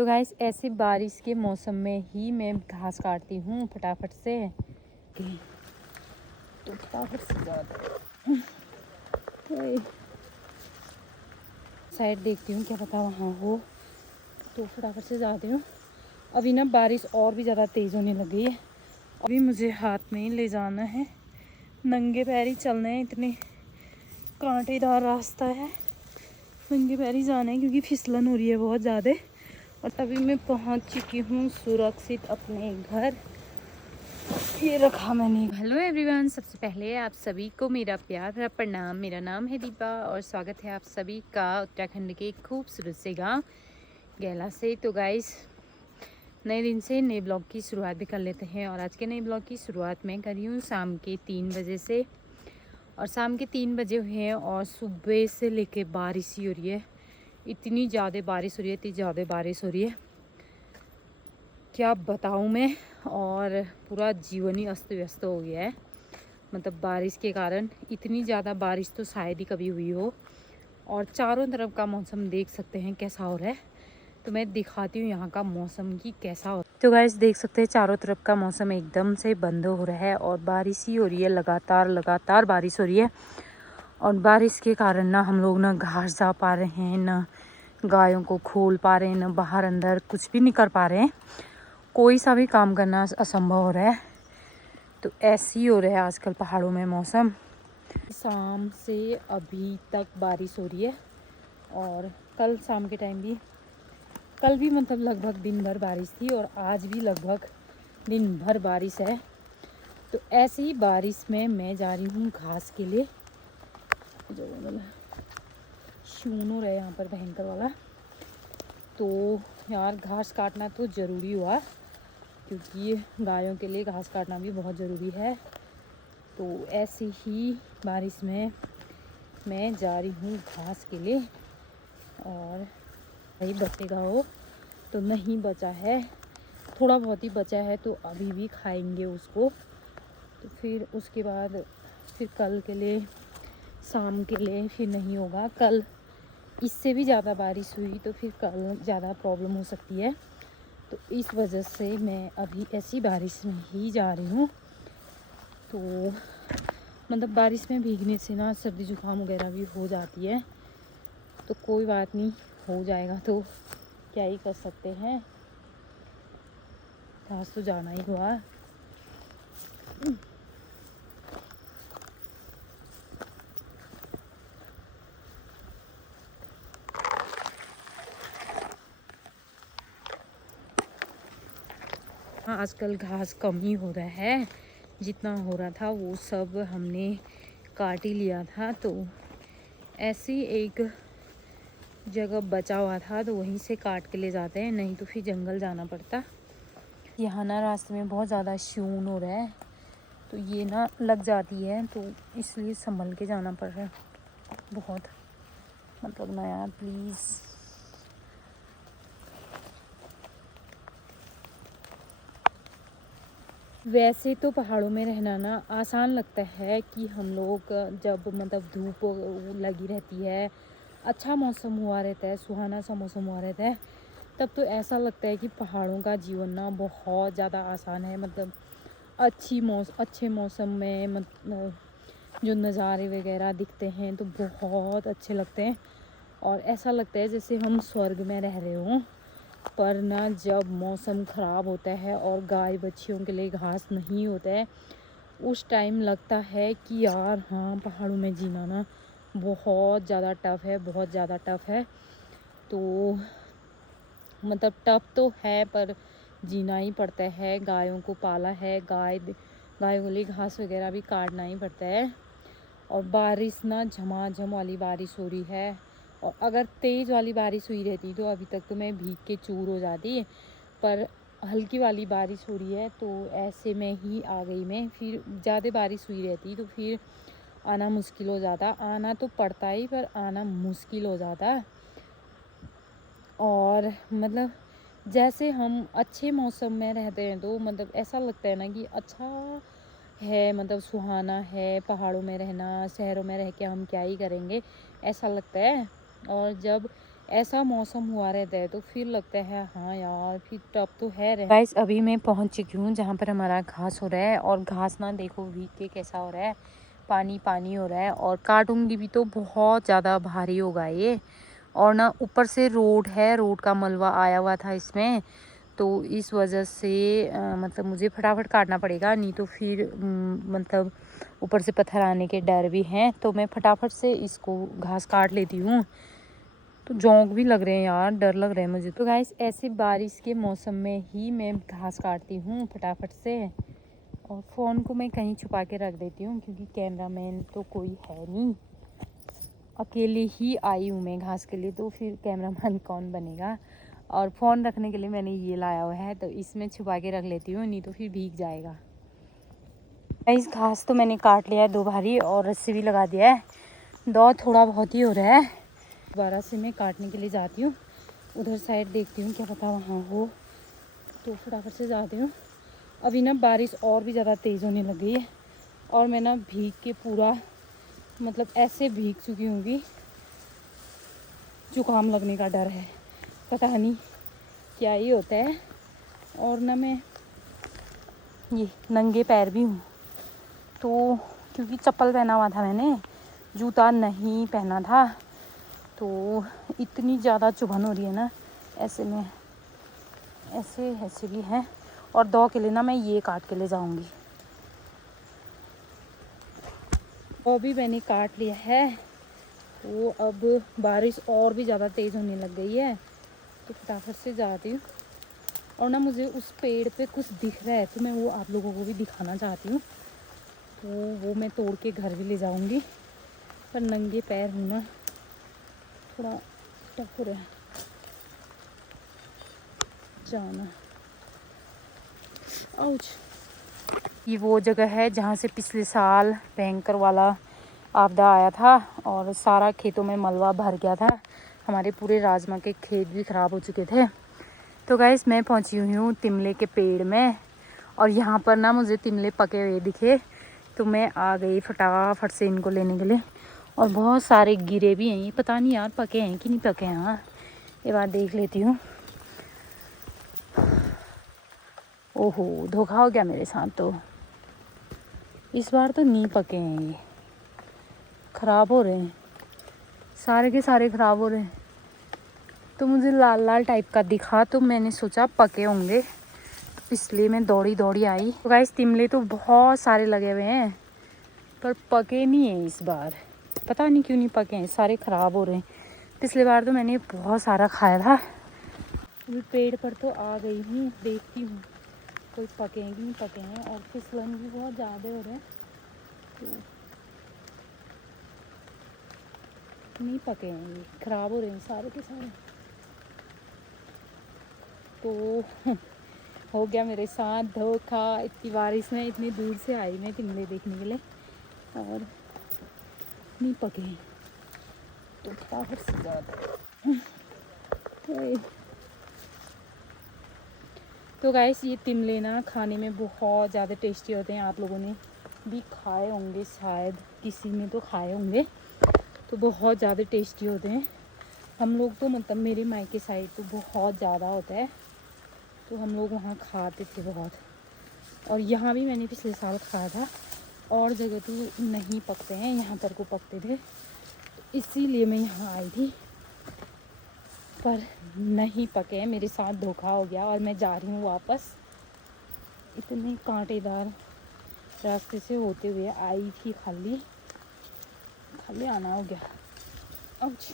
तो गाइस ऐसे बारिश के मौसम में ही मैं घास काटती हूँ फटाफट से। तो फटाफट से जाते साइड देखती हूँ, क्या पता वहाँ हो, तो फटाफट से जाती हूँ। अभी ना बारिश और भी ज़्यादा तेज़ होने लगी है। अभी मुझे हाथ में ही ले जाना है, नंगे पैर ही चलना है, इतने कांटेदार रास्ता है, नंगे पैर ही जाना है क्योंकि फिसलन हो रही है बहुत ज़्यादा। और तभी मैं पहुंच चुकी हूँ सुरक्षित अपने घर। ये रखा मैंने। हेलो एवरीवन, सबसे पहले आप सभी को मेरा प्यार भरा प्रणाम। मेरा नाम है दीपा और स्वागत है आप सभी का उत्तराखंड के खूबसूरत से गांव गैला से। तो गाइस, नए दिन से नए ब्लॉग की शुरुआत भी कर लेते हैं। और आज के नए ब्लॉग की शुरुआत मैं कर रही हूँ शाम के 3 बजे से। और शाम के 3 बजे हुए हैं और सुबह से लेके बारिश ही हो रही है। इतनी ज़्यादा बारिश हो रही है, इतनी ज़्यादा बारिश हो रही है, क्या बताऊँ मैं। और पूरा जीवन ही अस्त व्यस्त हो गया है, मतलब बारिश के कारण। इतनी ज़्यादा बारिश तो शायद ही कभी हुई हो। और चारों तरफ का मौसम देख सकते हैं कैसा हो रहा है। तो मैं दिखाती हूँ यहाँ का मौसम की कैसा हो। तो गाइस देख सकते हैं चारों तरफ का मौसम एकदम से बंद हो रहा है और बारिश ही हो रही है, लगातार बारिश हो रही है। और बारिश के कारण ना हम लोग ना घास जा पा रहे हैं, ना गायों को खोल पा रहे हैं, ना बाहर अंदर कुछ भी नहीं कर पा रहे हैं। कोई सा भी काम करना असंभव हो रहा है। तो ऐसे ही हो रहा है आजकल पहाड़ों में मौसम। शाम से अभी तक बारिश हो रही है और कल शाम के टाइम भी, कल भी मतलब लगभग दिन भर बारिश थी और आज भी लगभग दिन भर बारिश है। तो ऐसी ही बारिश में मैं जा रही हूँ घास के लिए। जो मतलब शून हो रहा है यहाँ पर भयंकर वाला। तो यार घास काटना तो ज़रूरी हुआ क्योंकि गायों के लिए घास काटना भी बहुत ज़रूरी है। तो ऐसे ही बारिश में मैं जा रही हूँ घास के लिए। और नहीं बचेगा हो तो नहीं बचा है, थोड़ा बहुत ही बचा है तो अभी भी खाएंगे उसको। तो फिर उसके बाद फिर कल के लिए, शाम के लिए फिर नहीं होगा। कल इससे भी ज़्यादा बारिश हुई तो फिर कल ज़्यादा प्रॉब्लम हो सकती है। तो इस वजह से मैं अभी ऐसी बारिश में ही जा रही हूँ। तो मतलब बारिश में भीगने से ना सर्दी जुकाम वगैरह भी हो जाती है। तो कोई बात नहीं, हो जाएगा तो क्या ही कर सकते हैं, घास तो जाना ही हुआ। हाँ, आजकल घास कम ही हो रहा है, जितना हो रहा था वो सब हमने काट ही लिया था। तो ऐसी एक जगह बचा हुआ था तो वहीं से काट के ले जाते हैं, नहीं तो फिर जंगल जाना पड़ता। यहाँ ना रास्ते में बहुत ज़्यादा शून हो रहा है तो ये ना लग जाती है, तो इसलिए संभल के जाना पड़ रहा है बहुत। मतलब ना यार प्लीज़। वैसे तो पहाड़ों में रहना ना आसान लगता है कि हम लोग जब मतलब धूप लगी रहती है, अच्छा मौसम हुआ रहता है, सुहाना सा मौसम हुआ रहता है, तब तो ऐसा लगता है कि पहाड़ों का जीवन ना बहुत ज़्यादा आसान है। मतलब अच्छे मौसम में मतलब जो नज़ारे वगैरह दिखते हैं तो बहुत अच्छे लगते हैं और ऐसा लगता है जैसे हम स्वर्ग में रह रहे हों। पर ना जब मौसम ख़राब होता है और गाय बच्चियों के लिए घास नहीं होता है, उस टाइम लगता है कि यार हाँ, पहाड़ों में जीना ना बहुत ज़्यादा टफ़ है, बहुत ज़्यादा टफ़ है। तो मतलब टफ़ तो है पर जीना ही पड़ता है। गायों को पाला है, गायों के लिए घास वगैरह भी काटना ही पड़ता है। और बारिश ना झमाझम वाली बारिश हो रही है। और अगर तेज़ वाली बारिश हुई रहती तो अभी तक तो मैं भीग के चूर हो जाती, पर हल्की वाली बारिश हो रही है तो ऐसे में ही आ गई मैं। फिर ज़्यादा बारिश हुई रहती तो फिर आना मुश्किल हो जाता। आना तो पड़ता ही पर आना मुश्किल हो जाता। और मतलब जैसे हम अच्छे मौसम में रहते हैं तो मतलब ऐसा लगता है ना कि अच्छा है, मतलब सुहाना है पहाड़ों में रहना, शहरों में रह के हम क्या ही करेंगे, ऐसा लगता है। और जब ऐसा मौसम हुआ रहता है तो फिर लगता है हाँ यार फिर टब तो है रहे। गाइस अभी मैं पहुंच चुकी हूँ जहाँ पर हमारा घास हो रहा है, और घास ना देखो भीग के कैसा हो रहा है, पानी पानी हो रहा है। और काटूंगी भी तो बहुत ज़्यादा भारी होगा ये। और ना ऊपर से रोड है, रोड का मलबा आया हुआ था इसमें, तो इस वजह से मतलब मुझे फटाफट काटना पड़ेगा, नहीं तो फिर मतलब ऊपर से पत्थर आने के डर भी हैं। तो मैं फटाफट से इसको घास काट लेती हूँ। तो जोंक भी लग रहे हैं यार, डर लग रहा है मुझे। तो गाइस ऐसे बारिश के मौसम में ही मैं घास काटती हूँ फटाफट से। और फ़ोन को मैं कहीं छुपा के रख देती हूँ क्योंकि कैमरामैन तो कोई है नहीं, अकेले ही आई हूँ मैं घास के लिए, तो फिर कैमरामैन कौन बनेगा। और फ़ोन रखने के लिए मैंने ये लाया हुआ है, तो इसमें छुपा के रख लेती हूँ, नहीं तो फिर भीग जाएगा। इस घास तो मैंने काट लिया है 2 भारी, और रस्सी भी लगा दिया है। दौड़ थोड़ा बहुत ही हो रहा है। दोबारा से मैं काटने के लिए जाती हूँ, उधर साइड देखती हूँ क्या पता वहाँ हो, तो फटाफट से जाती हूँ। अभी ना बारिश और भी ज़्यादा तेज़ होने लग गई है, और मैं ना भीग के पूरा मतलब ऐसे भीग चुकी हूँ कि जुकाम लगने का डर है, पता नहीं क्या ही होता है। और ना मैं ये नंगे पैर भी हूँ, तो क्योंकि चप्पल पहना हुआ था मैंने, जूता नहीं पहना था, तो इतनी ज़्यादा चुभन हो रही है ना ऐसे में, ऐसे भी है। और 2 के लिए ना मैं ये काट के ले जाऊंगी। वो भी मैंने काट लिया है, तो अब बारिश और भी ज़्यादा तेज़ होने लग गई है, तो फटाफट से जाती हूँ। और ना मुझे उस पेड़ पे कुछ दिख रहा है, तो मैं वो आप लोगों को भी दिखाना चाहती हूँ, तो वो मैं तोड़ के घर भी ले जाऊंगी। पर नंगे पैर हूँ ना, थोड़ा टफ हो रहा है जाना। आउच। ये वो जगह है जहाँ से पिछले साल भयंकर वाला आपदा आया था और सारा खेतों में मलबा भर गया था, हमारे पूरे राजमा के खेत भी ख़राब हो चुके थे। तो गाइस मैं पहुँची हुई हूँ तिमले के पेड़ में, और यहाँ पर ना मुझे तिमले पके हुए दिखे, तो मैं आ गई फटाफट से इनको लेने के लिए। और बहुत सारे गिरे भी हैं, ये पता नहीं यार पके हैं कि नहीं पके हैं। हाँ ये बात देख लेती हूँ। ओहो धोखा हो गया मेरे साथ, तो इस बार तो नहीं पके हैं, ये ख़राब हो रहे हैं, सारे के सारे ख़राब हो रहे हैं। तो मुझे लाल लाल टाइप का दिखा, तो मैंने सोचा पके होंगे, तो इसलिए मैं दौड़ी दौड़ी आई। तो गाइस तिमले तो बहुत सारे लगे हुए हैं, पर पके नहीं हैं इस बार, पता नहीं क्यों नहीं पके हैं, सारे ख़राब हो रहे हैं। पिछले बार तो मैंने बहुत सारा खाया था। अभी पेड़ पर तो आ गई हूँ, देखती हूँ कोई पके हैं कि नहीं पके हैं। और फिसलन भी बहुत ज़्यादा हो रहे हैं, तो नहीं पके हैं, ये ख़राब हो रहे हैं सारे के सारे। तो हो गया मेरे साथ धोखा, इतनी बारिश में इतनी दूर से आई मैं तिमले देखने के लिए, और नहीं पके हैं, तो फटाफट से ज़्यादा। तो गाइस ये तिमले ना खाने में बहुत ज़्यादा टेस्टी होते हैं, आप लोगों ने भी खाए होंगे, शायद किसी ने तो खाए होंगे, तो बहुत ज़्यादा टेस्टी होते हैं। हम लोग तो मतलब मेरे मायके साइड तो बहुत ज़्यादा होता है, तो हम लोग वहाँ खाते थे बहुत। और यहाँ भी मैंने पिछले साल खाया था, और जगह तो नहीं पकते हैं, यहाँ पर को पकते थे, तो इसीलिए मैं यहाँ आई थी, पर नहीं पके हैं, मेरे साथ धोखा हो गया। और मैं जा रही हूँ वापस, इतने कांटेदार रास्ते से होते हुए आई थी, खाली आना हो गया। आउच।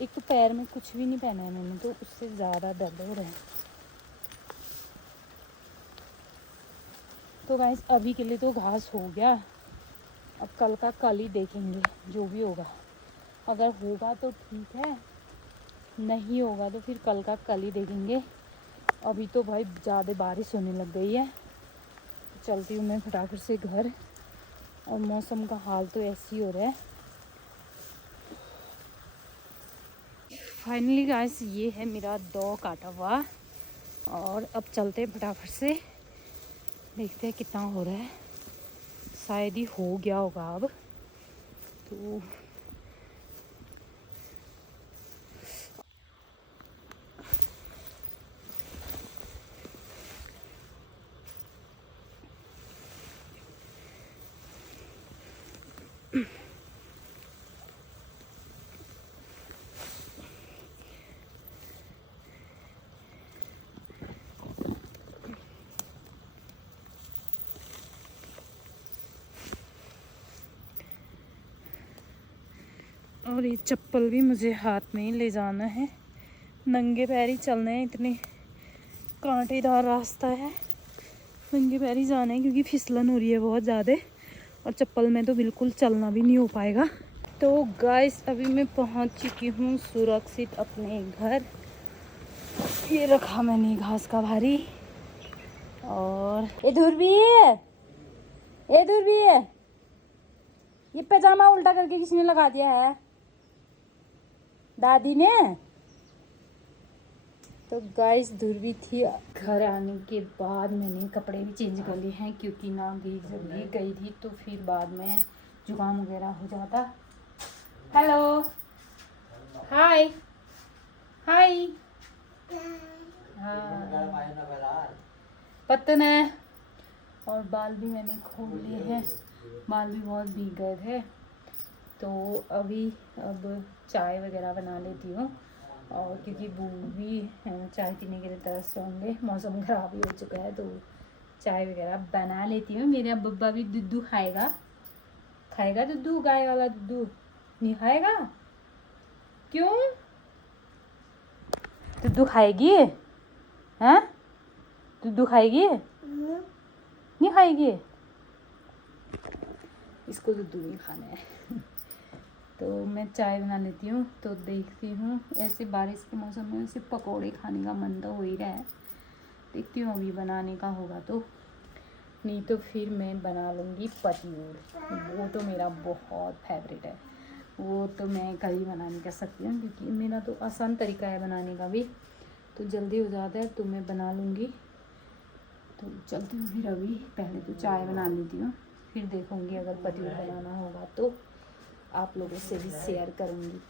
एक तो पैर में कुछ भी नहीं पहना है मैंने, तो उससे ज़्यादा दर्द हो रहा है। तो गाइस अभी के लिए तो घास हो गया, अब कल का कल ही देखेंगे, जो भी होगा। अगर होगा तो ठीक है, नहीं होगा तो फिर कल का कल ही देखेंगे। अभी तो भाई ज़्यादा बारिश होने लग गई है, चलती हूँ मैं फटाफट से घर। और मौसम का हाल तो ऐसे ही हो रहा है। फाइनली गाइस ये है मेरा 2 काटा हुआ, और अब चलते हैं फटाफट से, देखते हैं कितना हो रहा है। शायद ही हो गया होगा अब, तो और ये चप्पल भी मुझे हाथ में ही ले जाना है, नंगे पैर ही चलना है, इतने कांटेदार रास्ता है, नंगे पैर ही जाना है क्योंकि फिसलन हो रही है बहुत ज़्यादा और चप्पल में तो बिल्कुल चलना भी नहीं हो पाएगा। तो गाइस अभी मैं पहुंच चुकी हूँ सुरक्षित अपने घर। ये रखा मैंने घास का भारी और ये ध्रुवी है, ये पैजामा उल्टा करके किसने लगा दिया है? दादी ने। तो गाइस ध्रुवी थी। घर आने के बाद मैंने कपड़े भी चेंज कर लिए हैं क्योंकि ना भीग गई थी तो फिर बाद में जुकाम वगैरह हो जाता। हेलो, हाय हाय, पतन है। और बाल भी मैंने खोल लिए हैं, बाल भी बहुत भीग गए थे। तो अब चाय वगैरह बना लेती हूँ और क्योंकि बूढ़ भी चाय पीने के लिए तरस होंगे, मौसम ख़राब ही हो चुका है तो चाय वगैरह बना लेती हूँ। मेरा बब्बा भी दूध खाएगा दूध, गाय वाला दूध नहीं खाएगा? क्यों? दूध खाएगी? हैं? दूध खाएगी? नहीं खाएगी? इसको दूध नहीं खाना है। तो मैं चाय बना लेती हूँ। तो देखती हूँ, ऐसे बारिश के मौसम में सिर्फ पकोड़े खाने का मन तो हो ही रहा है। देखती हूँ अभी बनाने का होगा तो, नहीं तो फिर मैं बना लूँगी पतीऊर। वो तो मेरा बहुत फेवरेट है, वो तो मैं कल ही बनाने का सकती हूँ क्योंकि मेरा तो आसान तरीका है बनाने का भी, तो जल्दी हो जाता है तो मैं बना लूँगी। तो चलती हूँ फिर, अभी पहले तो चाय बना लेती हूँ, फिर देखूँगी अगर पतीऊर बनाना होगा तो आप लोगों से भी शेयर करूँगी।